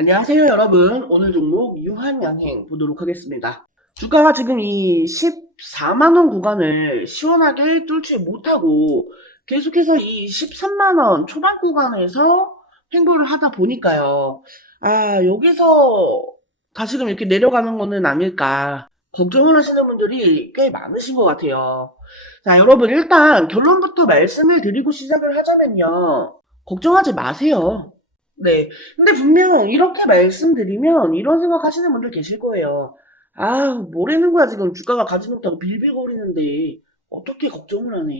안녕하세요, 여러분. 오늘 종목 유한양행 보도록 하겠습니다. 주가가 지금 이 14만원 구간을 시원하게 뚫지 못하고 계속해서 이 13만원 초반 구간에서 횡보를 하다 보니까요. 여기서 다시금 이렇게 내려가는 거는 아닐까 걱정을 하시는 분들이 꽤 많으신 것 같아요. 자, 여러분, 일단 결론부터 말씀을 드리고 시작을 하자면요. 걱정하지 마세요. 네. 근데 분명 이렇게 말씀드리면 이런 생각하시는 분들 계실 거예요. 뭐라는 거야, 지금 주가가 가지 못하고 빌빌거리는데 어떻게 걱정을 하네.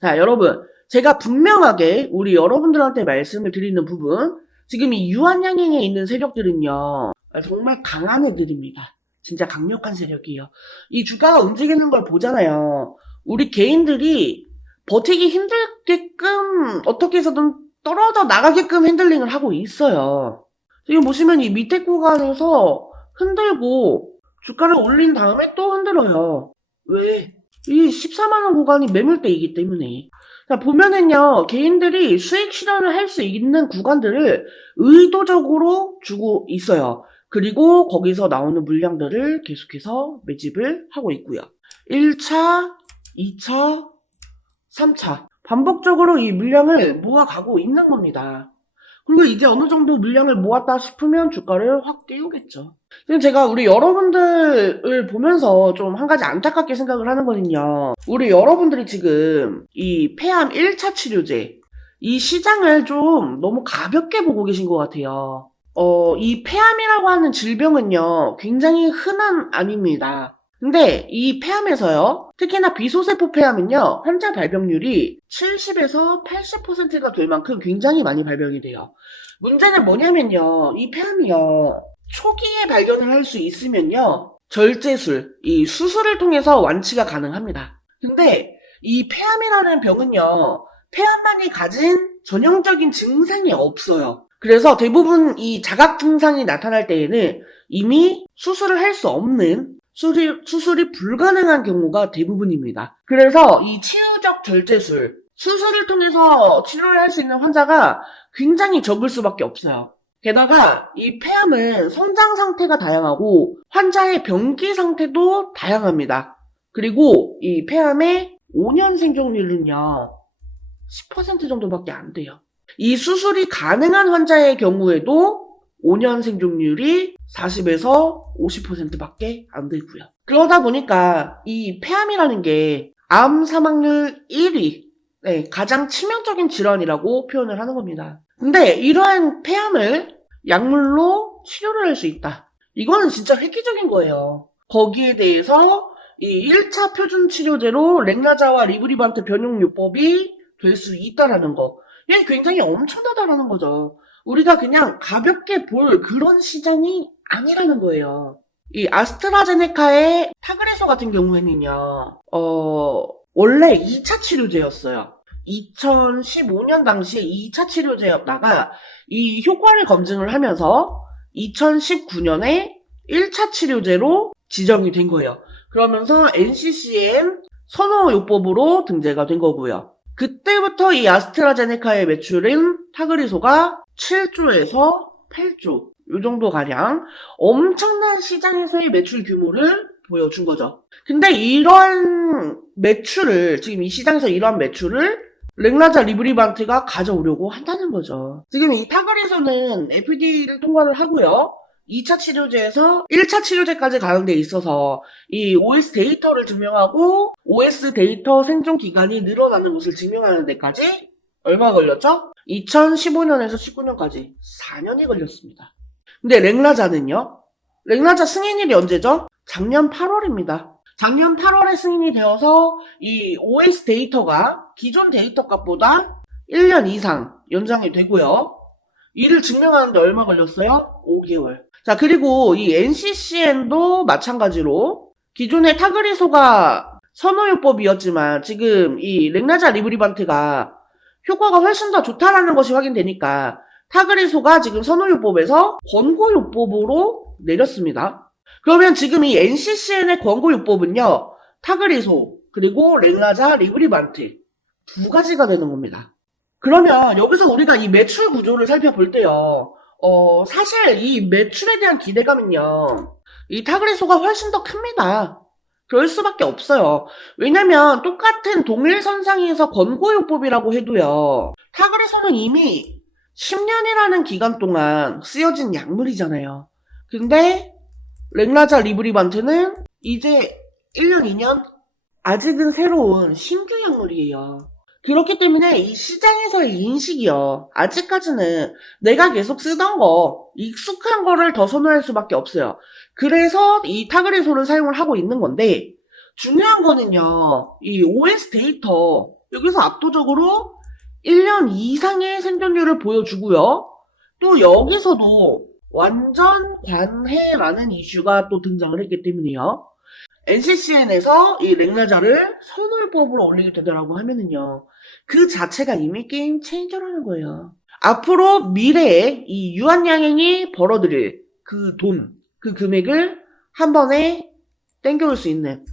자, 여러분, 제가 분명하게 우리 여러분들한테 말씀을 드리는 부분, 지금 이 유한양행에 있는 세력들은요, 정말 강한 애들입니다. 진짜 강력한 세력이에요. 이 주가가 움직이는 걸 보잖아요. 우리 개인들이 버티기 힘들게끔 어떻게 해서든 떨어져 나가게끔 핸들링을 하고 있어요. 지금 보시면 이 밑에 구간에서 흔들고 주가를 올린 다음에 또 흔들어요. 왜? 이 14만원 구간이 매물대이기 때문에. 자, 보면은요, 개인들이 수익 실현을 할 수 있는 구간들을 의도적으로 주고 있어요. 그리고 거기서 나오는 물량들을 계속해서 매집을 하고 있고요. 1차, 2차, 3차. 반복적으로 이 물량을 모아가고 있는 겁니다. 그리고 이제 어느 정도 물량을 모았다 싶으면 주가를 확 띄우겠죠. 지금 제가 우리 여러분들을 보면서 좀 한 가지 안타깝게 생각을 하는 거는요. 우리 여러분들이 지금 이 폐암 1차 치료제, 이 시장을 좀 너무 가볍게 보고 계신 것 같아요. 이 폐암이라고 하는 질병은요, 굉장히 흔한 암입니다. 근데 이 폐암에서요, 특히나 비소세포 폐암은요, 환자 발병률이 70에서 80%가 될 만큼 굉장히 많이 발병이 돼요. 문제는 뭐냐면요, 이 폐암이요, 초기에 발견을 할 수 있으면요, 절제술, 이 수술을 통해서 완치가 가능합니다. 근데 이 폐암이라는 병은요, 폐암만이 가진 전형적인 증상이 없어요. 그래서 대부분 이 자각 증상이 나타날 때에는 이미 수술을 할 수 없는 수술이 불가능한 경우가 대부분입니다. 그래서 이 치유적 절제술, 수술을 통해서 치료를 할 수 있는 환자가 굉장히 적을 수밖에 없어요. 게다가 이 폐암은 성장 상태가 다양하고 환자의 병기 상태도 다양합니다. 그리고 이 폐암의 5년 생존율은요, 10% 정도밖에 안 돼요. 이 수술이 가능한 환자의 경우에도 5년 생존율이 40에서 50%밖에 안 되고요. 그러다 보니까 이 폐암이라는 게 암 사망률 1위, 가장 치명적인 질환이라고 표현을 하는 겁니다. 근데 이러한 폐암을 약물로 치료를 할 수 있다. 이거는 진짜 획기적인 거예요. 거기에 대해서 이 1차 표준 치료제로 렉나자와 리브리반트 변용요법이 될 수 있다라는 거. 이게 굉장히 엄청나다라는 거죠. 우리가 그냥 가볍게 볼 그런 시장이 아니라는 거예요. 이 아스트라제네카의 타그레소 같은 경우에는요, 원래 2차 치료제였어요. 2015년 당시에 2차 치료제였다가 이 효과를 검증을 하면서 2019년에 1차 치료제로 지정이 된 거예요. 그러면서 NCCN 선호요법으로 등재가 된 거고요. 그때부터 이 아스트라제네카의 매출인 타그리소가 7조에서 8조 요 정도 가량 엄청난 시장에서의 매출 규모를 보여준 거죠. 근데 이러한 매출을 지금 이 시장에서 이러한 매출을 렉나자 리브리반트가 가져오려고 한다는 거죠. 지금 이 타그리소는 FDA를 통과를 하고요. 2차 치료제에서 1차 치료제까지 가는 데 있어서 이 OS 데이터를 증명하고 OS 데이터 생존 기간이 늘어나는 것을 증명하는 데까지 얼마 걸렸죠? 2015년에서 19년까지 4년이 걸렸습니다. 근데 렉나자는요? 렉나자 승인일이 언제죠? 작년 8월입니다. 작년 8월에 승인이 되어서 이 OS 데이터가 기존 데이터 값보다 1년 이상 연장이 되고요. 이를 증명하는데 얼마 걸렸어요? 5개월. 자, 그리고 이 NCCN도 마찬가지로 기존의 타그리소가 선호요법이었지만 지금 이 렉나자 리브리반트가 효과가 훨씬 더 좋다라는 것이 확인되니까 타그리소가 지금 선호요법에서 권고요법으로 내렸습니다. 그러면 지금 이 NCCN의 권고요법은요, 타그리소 그리고 렉나자 리브리반트 두 가지가 되는 겁니다. 그러면 여기서 우리가 이 매출 구조를 살펴볼 때요, 사실 이 매출에 대한 기대감은요, 이 타그레소가 훨씬 더 큽니다. 그럴 수밖에 없어요. 왜냐면 똑같은 동일선상에서 권고요법이라고 해도요, 타그레소는 이미 10년이라는 기간 동안 쓰여진 약물이잖아요. 근데 렉라자 리브리반트는 이제 1년, 2년? 아직은 새로운 신규 약물이에요. 그렇기 때문에 이 시장에서의 인식이요. 아직까지는 내가 계속 쓰던 거, 익숙한 거를 더 선호할 수밖에 없어요. 그래서 이 타그레소를 사용을 하고 있는 건데, 중요한 거는요, 이 OS 데이터, 여기서 압도적으로 1년 이상의 생존율을 보여주고요. 또 여기서도 완전 관해라는 이슈가 또 등장을 했기 때문이에요. NCCN에서 이 렉라자를 선물법으로 올리게 되더라고 하면은요. 그 자체가 이미 게임 체인저라는 거예요. 앞으로 미래에 이 유한양행이 벌어들일 그 돈, 그 금액을 한 번에 땡겨올 수 있는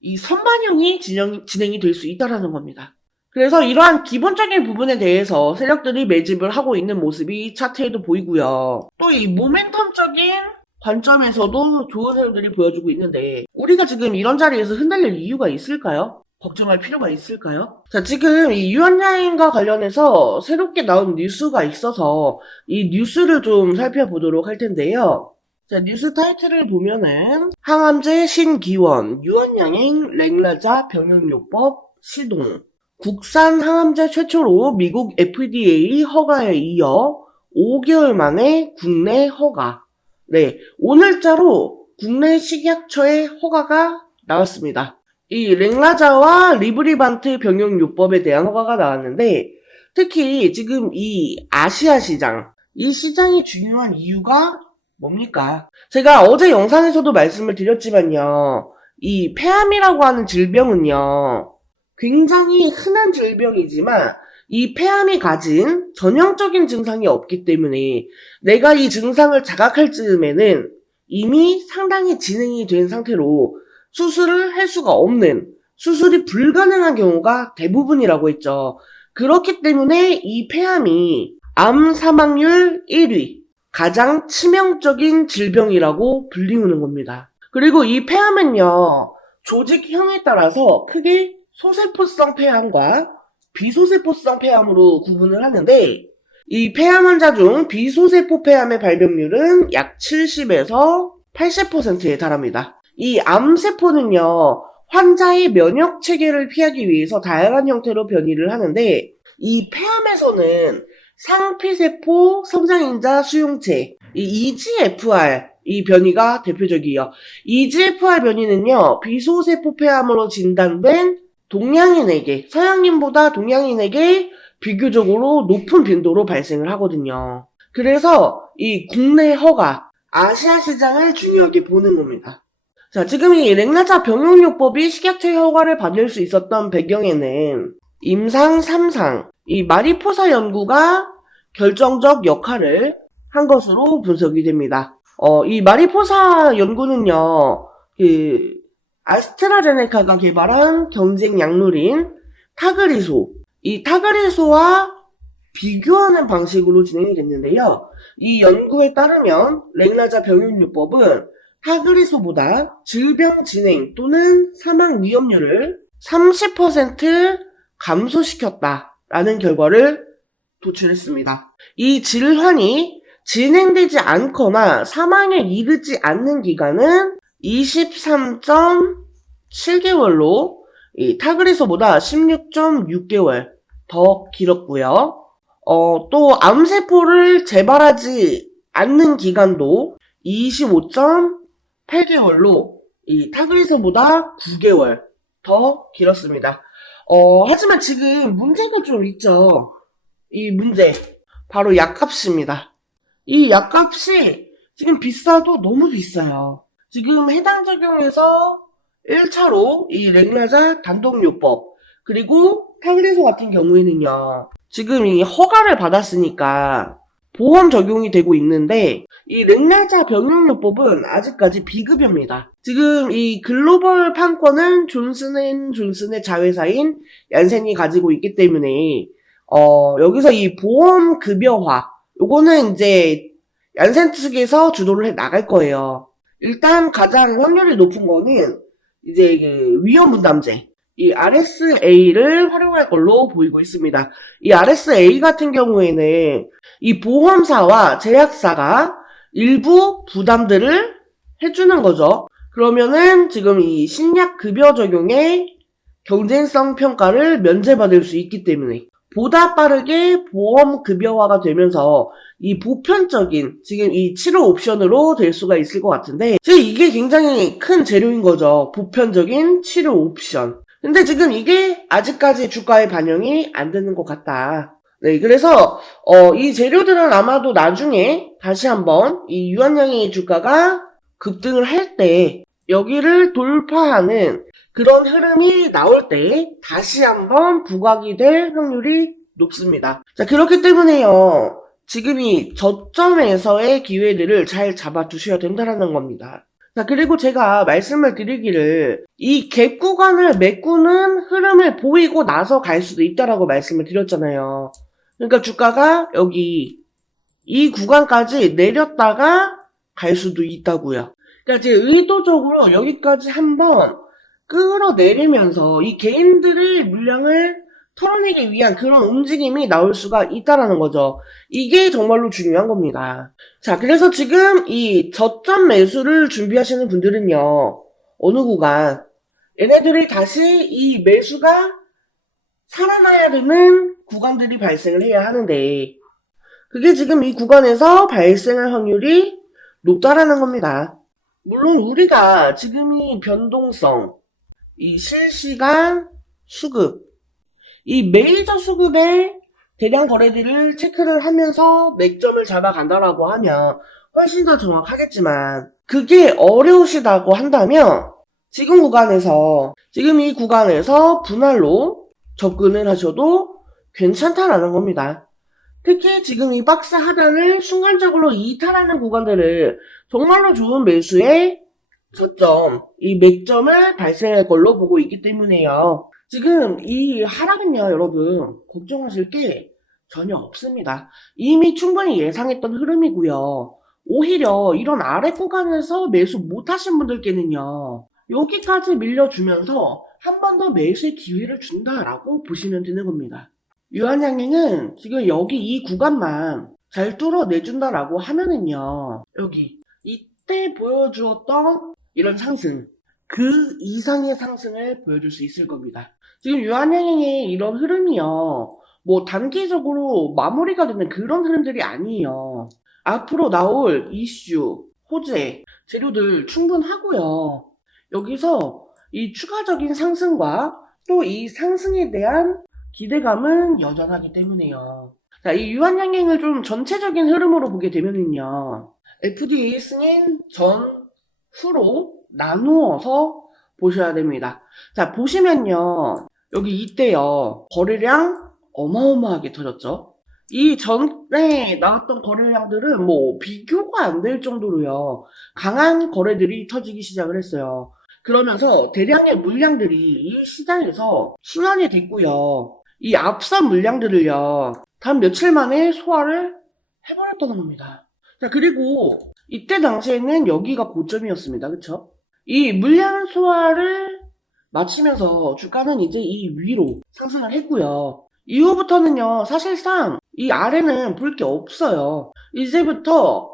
이 선반영이 진행이 될 수 있다라는 겁니다. 그래서 이러한 기본적인 부분에 대해서 세력들이 매집을 하고 있는 모습이 차트에도 보이고요. 또 이 모멘텀적인 관점에서도 좋은 세력들이 보여주고 있는데 우리가 지금 이런 자리에서 흔들릴 이유가 있을까요? 걱정할 필요가 있을까요? 자, 지금 이 유한야행과 관련해서 새롭게 나온 뉴스가 있어서 이 뉴스를 좀 살펴보도록 할 텐데요. 자, 뉴스 타이틀을 보면은 항암제 신기원, 유한양행 렉라자 병용요법 시동, 국산 항암제 최초로 미국 FDA 허가에 이어 5개월 만에 국내 허가. 네, 오늘자로 국내 식약처의 허가가 나왔습니다. 이 렉라자와 리브리반트 병용요법에 대한 허가가 나왔는데 특히 지금 이 아시아 시장, 이 시장이 중요한 이유가 뭡니까? 제가 어제 영상에서도 말씀을 드렸지만요. 이 폐암이라고 하는 질병은요. 굉장히 흔한 질병이지만 이 폐암이 가진 전형적인 증상이 없기 때문에 내가 이 증상을 자각할 즈음에는 이미 상당히 진행이 된 상태로 수술을 할 수가 없는, 수술이 불가능한 경우가 대부분이라고 했죠. 그렇기 때문에 이 폐암이 암 사망률 1위, 가장 치명적인 질병이라고 불리우는 겁니다. 그리고 이 폐암은요, 조직형에 따라서 크게 소세포성 폐암과 비소세포성 폐암으로 구분을 하는데 이 폐암 환자 중 비소세포 폐암의 발병률은 약 70에서 80%에 달합니다. 이 암세포는요, 환자의 면역 체계를 피하기 위해서 다양한 형태로 변이를 하는데 이 폐암에서는 상피세포 성장인자 수용체, 이 EGFR 이 변이가 대표적이에요. EGFR 변이는요, 비소세포 폐암으로 진단된 동양인에게, 서양인보다 동양인에게 비교적으로 높은 빈도로 발생을 하거든요. 그래서 이 국내 허가, 아시아 시장을 중요하게 보는 겁니다. 자, 지금 이 렉라자 병용요법이 식약처의 허가를 받을 수 있었던 배경에는 임상 3상, 이 마리포사 연구가 결정적 역할을 한 것으로 분석이 됩니다. 이 마리포사 연구는요, 아스트라제네카가 개발한 경쟁 약물인 타그리소, 이 타그리소와 비교하는 방식으로 진행이 됐는데요. 이 연구에 따르면 렉라자 병용요법은 타그리소보다 질병 진행 또는 사망 위험률을 30% 감소시켰다라는 결과를 도출했습니다. 이 질환이 진행되지 않거나 사망에 이르지 않는 기간은 23.7개월로 이 타그리소보다 16.6개월 더 길었고요. 또 암세포를 재발하지 않는 기간도 25.8개월로 이 타그리소보다 9개월 더 길었습니다. 하지만 지금 문제가 좀 있죠. 이 문제, 바로 약값입니다. 이 약값이 지금 비싸도 너무 비싸요. 지금 해당 적용에서 1차로 이 렉라자 단독요법, 그리고 타그리소 같은 경우에는요, 지금 이 허가를 받았으니까 보험 적용이 되고 있는데 이 렉라자 병용요법은 아직까지 비급여입니다. 지금 이 글로벌 판권은 존슨앤존슨의 자회사인 얀센이 가지고 있기 때문에 여기서 이 보험 급여화, 요거는 이제 얀센 측에서 주도를 해 나갈 거예요. 일단 가장 확률이 높은 거는 이제 위험 분담제, 이 RSA를 활용할 걸로 보이고 있습니다. 이 RSA 같은 경우에는 이 보험사와 제약사가 일부 부담들을 해주는 거죠. 그러면은 지금 이 신약 급여 적용의 경쟁성 평가를 면제받을 수 있기 때문에 보다 빠르게 보험 급여화가 되면서 이 보편적인 지금 이 치료 옵션으로 될 수가 있을 것 같은데, 지금 이게 굉장히 큰 재료인 거죠. 보편적인 치료 옵션. 근데 지금 이게 아직까지 주가에 반영이 안 되는 것 같다. 네, 그래서 이 재료들은 아마도 나중에 다시 한번 이 유한양의 주가가 급등을 할 때 여기를 돌파하는 그런 흐름이 나올 때 다시 한번 부각이 될 확률이 높습니다. 자, 그렇기 때문에요. 지금 이 저점에서의 기회들을 잘 잡아두셔야 된다는 겁니다. 자, 그리고 제가 말씀을 드리기를 이 갭 구간을 메꾸는 흐름을 보이고 나서 갈 수도 있다라고 말씀을 드렸잖아요. 그러니까 주가가 여기 이 구간까지 내렸다가 갈 수도 있다고요. 그러니까 제 의도적으로 여기까지 한번 끌어내리면서 이 개인들의 물량을 털어내기 위한 그런 움직임이 나올 수가 있다라는 거죠. 이게 정말로 중요한 겁니다. 자, 그래서 지금 이 저점 매수를 준비하시는 분들은요, 어느 구간, 얘네들이 다시 이 매수가 살아나야 되는 구간들이 발생을 해야 하는데, 그게 지금 이 구간에서 발생할 확률이 높다라는 겁니다. 물론 우리가 지금 이 변동성, 이 실시간 수급, 이 메이저 수급의 대량 거래들을 체크를 하면서 맥점을 잡아간다라고 하면 훨씬 더 정확하겠지만, 그게 어려우시다고 한다면 지금 이 구간에서 분할로 접근을 하셔도 괜찮다라는 겁니다. 특히 지금 이 박스 하단을 순간적으로 이탈하는 구간들을 정말로 좋은 매수의 저점, 이 맥점을 발생할 걸로 보고 있기 때문에요. 지금 이 하락은요, 여러분, 걱정하실 게 전혀 없습니다. 이미 충분히 예상했던 흐름이고요. 오히려 이런 아래 구간에서 매수 못하신 분들께는요, 여기까지 밀려주면서 한 번 더 매수의 기회를 준다라고 보시면 되는 겁니다. 유한양행은 지금 여기 이 구간만 잘 뚫어내준다라고 하면은요, 여기 이때 보여주었던 이런 상승, 그 이상의 상승을 보여줄 수 있을 겁니다. 지금 유한양행의 이런 흐름이요, 뭐 단기적으로 마무리가 되는 그런 흐름들이 아니에요. 앞으로 나올 이슈, 호재, 재료들 충분하고요. 여기서 이 추가적인 상승과 또 이 상승에 대한 기대감은 여전하기 때문에요. 자, 이 유한양행을 좀 전체적인 흐름으로 보게 되면은요, FDA 승인 전, 후로 나누어서 보셔야 됩니다. 자, 보시면요, 여기 이때요, 거래량 어마어마하게 터졌죠? 이 전에 나왔던 거래량들은 뭐 비교가 안 될 정도로요, 강한 거래들이 터지기 시작을 했어요. 그러면서 대량의 물량들이 이 시장에서 순환이 됐고요. 이 앞선 물량들을요, 단 며칠 만에 소화를 해버렸다는 겁니다. 자, 그리고 이때 당시에는 여기가 고점이었습니다. 그쵸? 이 물량 소화를 마치면서 주가는 이제 이 위로 상승을 했고요. 이후부터는요, 사실상 이 아래는 볼 게 없어요. 이제부터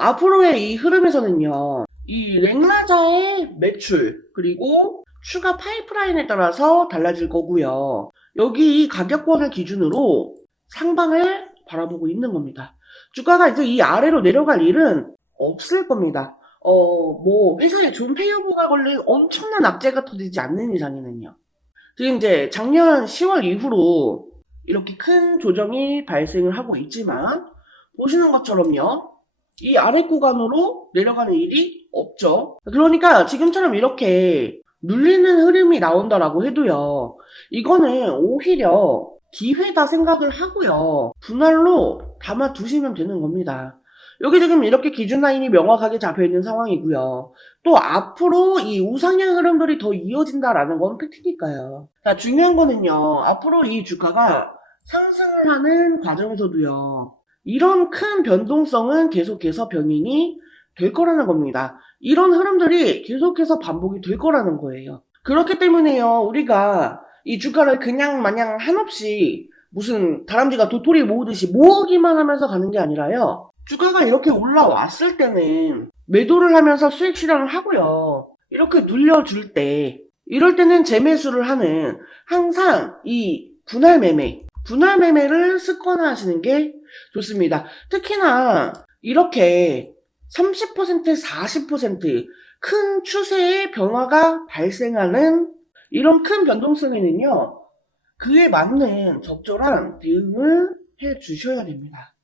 앞으로의 이 흐름에서는요, 이 랭라자의 매출 그리고 추가 파이프라인에 따라서 달라질 거고요. 여기 이 가격권을 기준으로 상방을 바라보고 있는 겁니다. 주가가 이제 이 아래로 내려갈 일은 없을 겁니다. 뭐 회사에 존 페이오버가 걸린 엄청난 악재가 터지지 않는 이상에는요. 지금 이제 작년 10월 이후로 이렇게 큰 조정이 발생을 하고 있지만, 보시는 것처럼요, 이 아래 구간으로 내려가는 일이 없죠. 그러니까 지금처럼 이렇게 눌리는 흐름이 나온다라고 해도요, 이거는 오히려 기회다 생각을 하고요, 분할로 담아두시면 되는 겁니다. 여기 지금 이렇게 기준 라인이 명확하게 잡혀있는 상황이고요. 또 앞으로 이 우상향 흐름들이 더 이어진다라는 건 팩트니까요. 자, 중요한 거는요, 앞으로 이 주가가 상승을 하는 과정에서도요, 이런 큰 변동성은 계속해서 병행이 될 거라는 겁니다. 이런 흐름들이 계속해서 반복이 될 거라는 거예요. 그렇기 때문에요, 우리가 이 주가를 그냥 마냥 한없이 무슨 다람쥐가 도토리 모으듯이 모으기만 하면서 가는 게 아니라요. 주가가 이렇게 올라왔을 때는 매도를 하면서 수익 실현을 하고요. 이렇게 눌려줄 때, 이럴 때는 재매수를 하는 항상 이 분할 매매를 습관화하시는 게 좋습니다. 특히나 이렇게 30%, 40% 큰 추세의 변화가 발생하는 이런 큰 변동성에는요, 그에 맞는 적절한 대응을 해 주셔야 됩니다.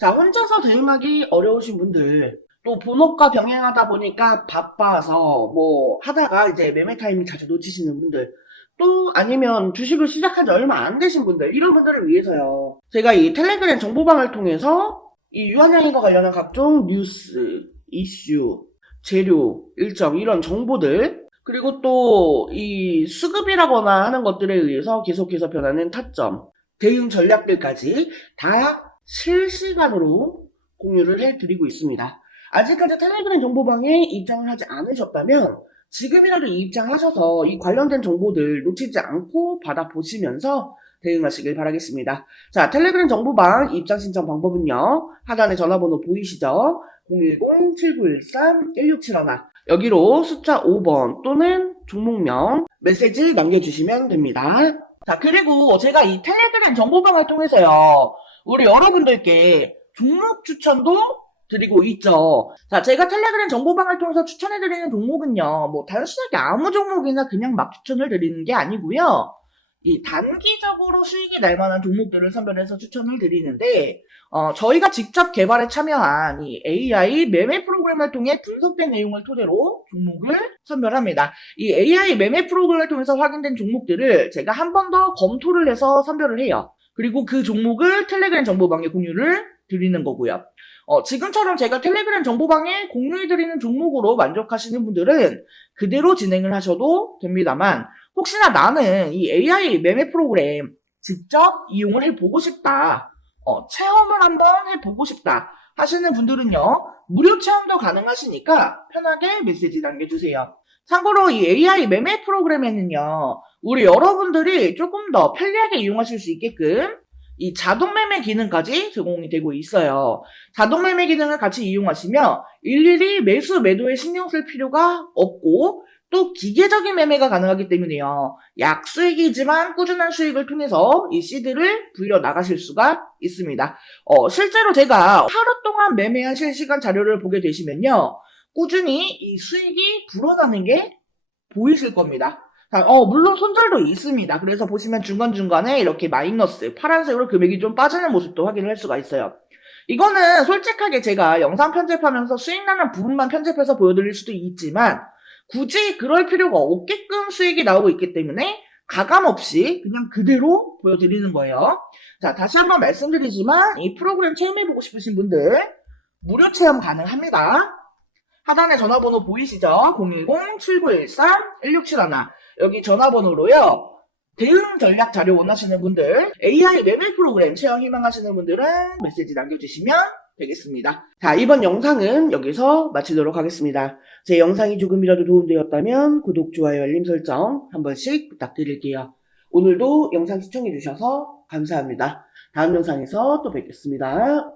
자, 혼자서 대응하기 어려우신 분들, 또 본업과 병행하다 보니까 바빠서 뭐 하다가 이제 매매 타이밍 자주 놓치시는 분들, 또 아니면 주식을 시작한 지 얼마 안 되신 분들, 이런 분들을 위해서요. 제가 이 텔레그램 정보방을 통해서 이 유한양행과 관련한 각종 뉴스, 이슈, 재료, 일정 이런 정보들, 그리고 또 이 수급이라거나 하는 것들에 의해서 계속해서 변하는 타점, 대응 전략들까지 다 실시간으로 공유를 해드리고 있습니다. 아직까지 텔레그램 정보방에 입장을 하지 않으셨다면 지금이라도 입장하셔서 이 관련된 정보들 놓치지 않고 받아보시면서 대응하시길 바라겠습니다. 자, 텔레그램 정보방 입장 신청 방법은요. 하단에 전화번호 보이시죠? 010-7913-1671 여기로 숫자 5번 또는 종목명 메시지 남겨주시면 됩니다. 자, 그리고 제가 이 텔레그램 정보방을 통해서요. 우리 여러분들께 종목 추천도 드리고 있죠. 자, 제가 텔레그램 정보방을 통해서 추천해드리는 종목은요, 뭐, 단순하게 아무 종목이나 그냥 막 추천을 드리는 게 아니고요. 이 단기적으로 수익이 날 만한 종목들을 선별해서 추천을 드리는데, 저희가 직접 개발에 참여한 이 AI 매매 프로그램을 통해 분석된 내용을 토대로 종목을 선별합니다. 이 AI 매매 프로그램을 통해서 확인된 종목들을 제가 한 번 더 검토를 해서 선별을 해요. 그리고 그 종목을 텔레그램 정보방에 공유를 드리는 거고요. 지금처럼 제가 텔레그램 정보방에 공유해드리는 종목으로 만족하시는 분들은 그대로 진행을 하셔도 됩니다만, 혹시나 나는 이 AI 매매 프로그램 직접 이용을 해보고 싶다, 체험을 한번 해보고 싶다 하시는 분들은요, 무료 체험도 가능하시니까 편하게 메시지 남겨주세요. 참고로 이 AI 매매 프로그램에는요, 우리 여러분들이 조금 더 편리하게 이용하실 수 있게끔 이 자동 매매 기능까지 제공이 되고 있어요. 자동 매매 기능을 같이 이용하시면 일일이 매수 매도에 신경 쓸 필요가 없고 또 기계적인 매매가 가능하기 때문에요. 약수익이지만 꾸준한 수익을 통해서 이 시드를 불려 나가실 수가 있습니다. 실제로 제가 하루 동안 매매한 실시간 자료를 보게 되시면요. 꾸준히 이 수익이 불어나는 게 보이실 겁니다. 자, 물론 손절도 있습니다. 그래서 보시면 중간중간에 이렇게 마이너스, 파란색으로 금액이 좀 빠지는 모습도 확인을 할 수가 있어요. 이거는 솔직하게 제가 영상 편집하면서 수익나는 부분만 편집해서 보여드릴 수도 있지만 굳이 그럴 필요가 없게끔 수익이 나오고 있기 때문에 가감없이 그냥 그대로 보여드리는 거예요. 자, 다시 한번 말씀드리지만 이 프로그램 체험해보고 싶으신 분들 무료 체험 가능합니다. 하단에 전화번호 보이시죠? 010-7913-1671 여기 전화번호로요. 대응 전략 자료 원하시는 분들, AI 매매 프로그램 체험 희망하시는 분들은 메시지 남겨주시면 되겠습니다. 자, 이번 영상은 여기서 마치도록 하겠습니다. 제 영상이 조금이라도 도움되었다면 구독, 좋아요, 알림 설정 한 번씩 부탁드릴게요. 오늘도 영상 시청해주셔서 감사합니다. 다음 영상에서 또 뵙겠습니다.